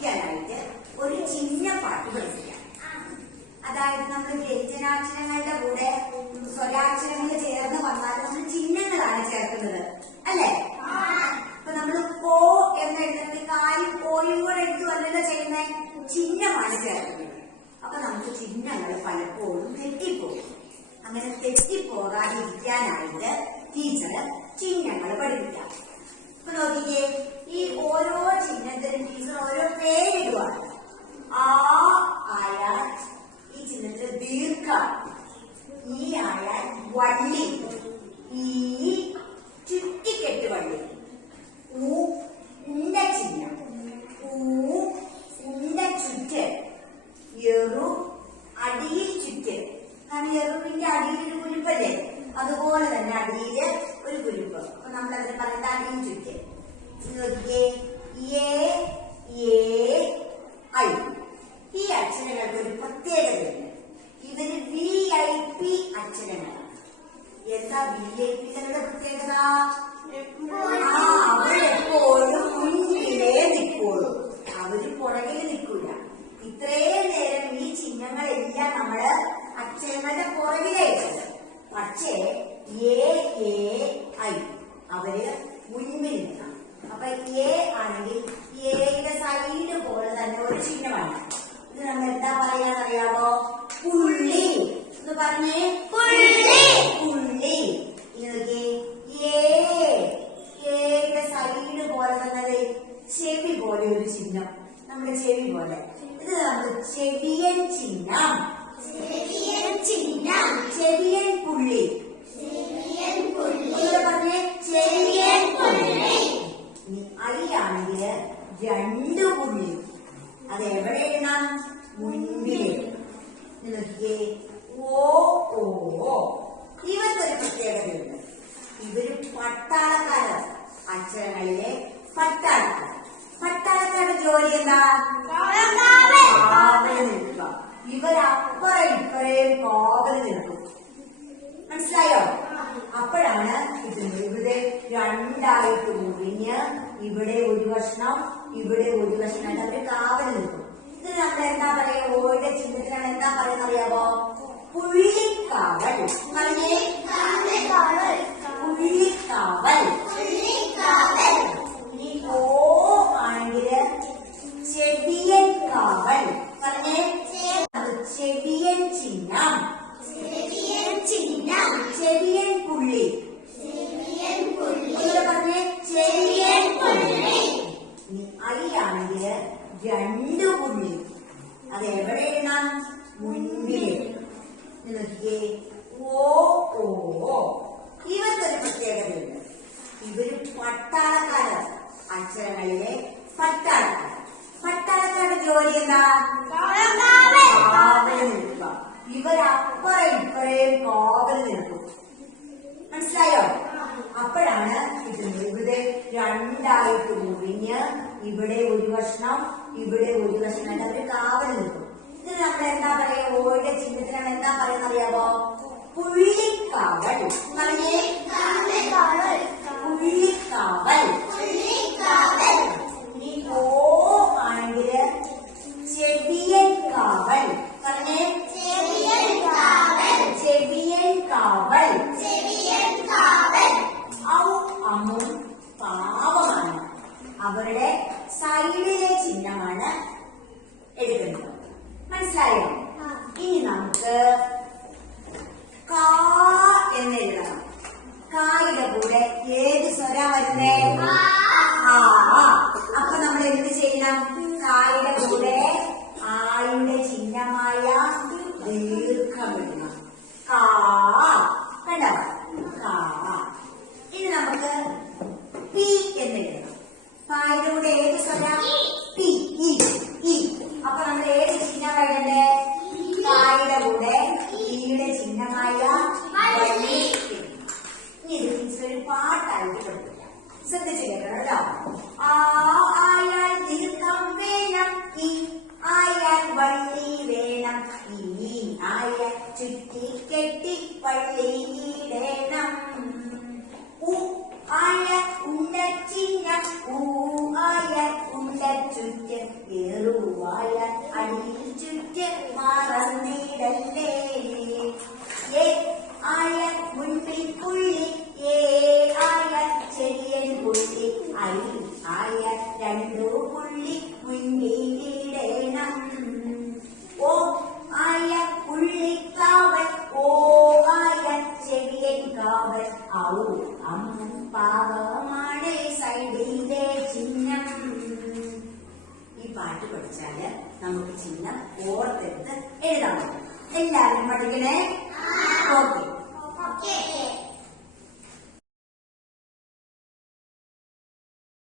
പഠിപ്പിക്കാനായിട്ട് ഒരു ചിഹ്ന പാട്ട് പഠിപ്പിക്കാം. അതായത് നമ്മൾ വ്യഞ്ജനാക്ഷരങ്ങളുടെ കൂടെ സ്വരാക്ഷരങ്ങൾ ചേർന്ന് വന്നാൽ നമ്മൾ ചിഹ്നങ്ങളാണ് ചേർക്കുന്നത്. അല്ലേ? അപ്പൊ നമ്മൾ കോ എന്ന് എഴുതുന്നത് കാലും കോയും കൂടെ എടുത്തു വന്നല്ലോ ചെയ്യുന്ന ചിഹ്നമാണ് ചേർക്കുന്നത്. അപ്പൊ നമുക്ക് ചിഹ്നങ്ങൾ പലപ്പോഴും തെറ്റിപ്പോകും. അങ്ങനെ തെറ്റിപ്പോകാതിരിക്കാനായിട്ട് ടീച്ചർ ചിഹ്നങ്ങൾ പഠിപ്പിക്കാം. അപ്പൊ നോക്കിക്കേ ഈ ഓരോ ചിഹ്നത്തിനും ടീച്ചർ ഓരോ പേരിടുവാണ് ആ ആയാൽ ഈ ചിഹ്നത്തിൽ ദീർഘ ഈ ആയാൽ വള്ളി ഈ ചുറ്റിക്കെട്ട് വള്ളി ഊ ഉണ്ട ചിഹ്നം ഊ ഉണ്ട ചുറ്റ് എറു അടിയിൽ ചുറ്റ് കാരണം എറുവിന്റെ അടിയിൽ ഒരു കുരുപ്പല്ലേ? അതുപോലെ തന്നെ അടിയിൽ ഒരു കുരുപ്പ്. അപ്പൊ നമ്മൾ അതിന് പറയുന്നത് അടിയിൽ ചുറ്റ്. ഈ അക്ഷരങ്ങൾക്ക് ഒരു പ്രത്യേകതയുണ്ട്. ഇവർ വി ഐ പി അക്ഷരങ്ങളാണ്. എന്താ വി ഐ പി പ്രത്യേകത? അവരെപ്പോഴും എ കെ ഐ അവർ മുൻപിൽ നിൽക്കണം അപ്പൊ എ ആണെങ്കിൽ എയുടെ സൈഡ് പോലെ തന്നെ ഒരു ചിഹ്നമാണ്. ഇത് നമ്മൾ എന്താ പറയാന്നറിയാമോ പുള്ളി. എന്ന് പറഞ്ഞേ. പുള്ളി. പുള്ളി. ഇതൊക്കെ ഏ സൈഡ് പോലെ തന്നെ ചെവി പോലെ ഒരു ചിഹ്നം. നമ്മുടെ ചെവി പോലെ. ഇത് നമ്മൾ ചെവിയൻ ചിഹ്നം. ചെവിയൻ ചിഹ്നം. ചെവിയൻ പുള്ളി. ഒന്നുകൂടെ പറഞ്ഞേ ചെവിയൻ പുള്ളി ഇനി അടിയാണെങ്കിൽ രണ്ട് പുള്ളി അത് എവിടെ ഇടണം മുൻപിൽ നോക്കിയേ. ഓ ഓ ഇവർക്കൊരു പ്രത്യേകതയുണ്ട്. ഇവർ പട്ടാളക്കാരാണ്. അക്ഷരങ്ങളിലെ പട്ടാളക്കാർ. പട്ടാളക്കാരുടെ ജോലി എന്താ? കാവൽ നിൽക്കുക. ഇവരപ്പുറം ഇപ്പറയും കാവൽ നിൽക്കും. മനസ്സിലായോ? അപ്പോഴാണ് ഇത് ഇവിടെ രണ്ടായിട്ട് മുറിഞ്ഞ് ഇവിടെ ഒരു കഷ്ണം ഇവിടെ ഒരു കഷ്ണം അവർ കാവൽ നിൽക്കും. ഇത് നമ്മൾ എന്താ പറയാ ഓരോ ചിഹ്നത്തിനാണ് എന്താ പറയുന്നത് അറിയാമോ പുള്ളിക്കാവൽ. പറഞ്ഞേ? പുള്ളിക്കാവൽ. ചെവിയൻ കാവൽ. പറഞ്ഞേ? ചെടിയൻ ചിഹ്നം ചെവിയൻ പുള്ളി ഒന്നുകൂടെ പറഞ്ഞേ ചെവിയൻ പുള്ളി ഇനി അടിയാണെങ്കിൽ രണ്ട് പുള്ളി അത് എവിടെ ഇടണം മുൻപിൽ നോക്കിയേ. ഓ ഓ ഇവർക്കൊരു പ്രത്യേകതയുണ്ട്. ഇവർ പട്ടാളക്കാരാണ് അക്ഷരങ്ങളിലെ പട്ടാളക്കാർ. പട്ടാളക്കാരുടെ ജോലി എന്താ? കാവൽ നിൽക്കുക. ഇവരപ്പുറം ഇപ്പറയും കാവൽ നിൽക്കും. മനസ്സിലായോ? അപ്പോഴാണ് ഇത് ഇവിടെ രണ്ടായിട്ട് മുറിഞ്ഞ് ഇവിടെ ഒരു കഷ്ണം ഇവിടെ ഒരു കഷ്ണം അവർ കാവൽ നിൽക്കും. ഇത് നമ്മൾ എന്താ പറയാ ഓയുടെ ചിഹ്നത്തിനാണ് എന്താ പറയുന്ന അറിയാമോ പുള്ളിക്കാവൽ. പുള്ളിക്കാവൽ. ഇനി ഓ ചെവിയൻ കാവൽ പറഞ്ഞേ? ചെവിയൻ കാവൽ ഔ അമ്മും പാവമാണ്. അവരുടെ സൈഡിലെ ചിഹ്നമാണ് എടുക്കുന്നത് മനസ്സിലായോ ഇനി നമുക്ക് കാ എന്ന് എഴുതണം കായുടെ കൂടെ ഏത് സ്വര വരുന്നേ ആ അപ്പൊ നമ്മൾ എന്ത് ചെയ്യണം കായുടെ കൂടെ ആയുടെ ചിഹ്നമായ ദീർഘം ഇടണം കാ കണ്ടോ കാ ഇനി നമുക്ക് പി എന്ന് എഴുതണം കൂടെ ഏത് സ്വര? പി ഇ ഇ. അപ്പൊ നമ്മൾ ഏത് ചിഹ്നം എഴുതണ്ടേ കായുടെ കൂടെ ഈയുടെ ചിഹ്നമായ ഇടണം. ഇനി ഇത് ടീച്ചർ ഒരു പാട്ടായിട്ട് പഠിപ്പിക്കാം. ശ്രദ്ധിച്ചു കേട്ടോ കേട്ടോ. ആ ആയാൽ ദീർഘം വേണം. ഈ ആയാൽ വള്ളി വേണം. ഈ ആയാൽ ചുറ്റി കെട്ടി പള്ളി ഉ ആയ ഉണ്ട ചിഹ്നം ഊ ആയ ഉണ്ട ചുറ്റ് വേറുവായ അടിയിൽ ചുറ്റ് മറന്നിടല്ലേ? ആയ മുൻപിൽ പുള്ളി ഏ ആയ ചെറിയൻ പുള്ളി അരി ആയ രണ്ടു നമുക്ക് ചിഹ്നം ഓർത്തെടുത്ത് എഴുതാം. എല്ലാവരും പഠിക്കണേ? ഓക്കെ